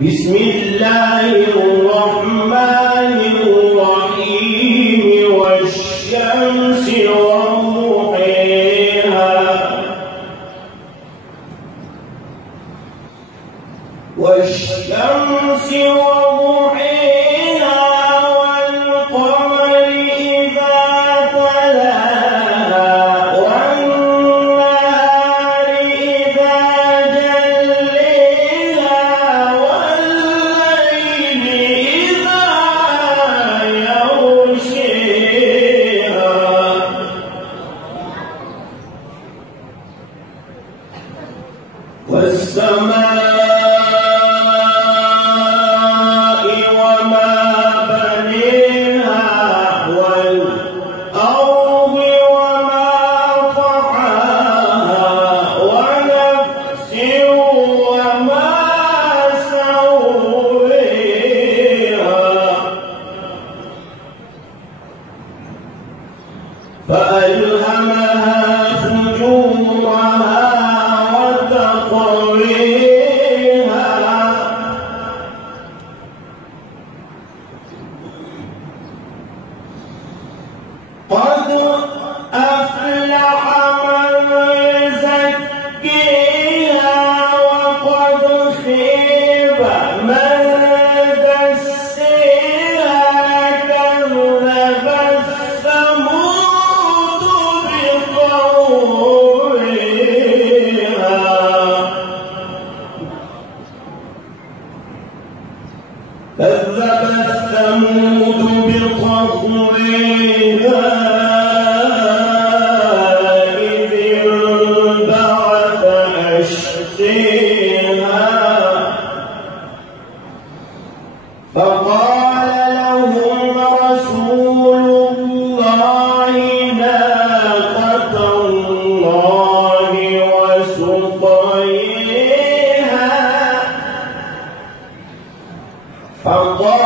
بسم الله الرحمن الرحيم والشمس وضحيها والشمس وضحيها والقمر إذا تلاها والنهار إذا جليها والليل إذا يغشيها والسماء فألهمها فجورها وتقويها قد أفلح من زكيها وقد خيب من دسيها كذبت ثمود بطغويها إذ انبعث أشقيها فقال لهم رسول الله ناقة الله وسقيها فقال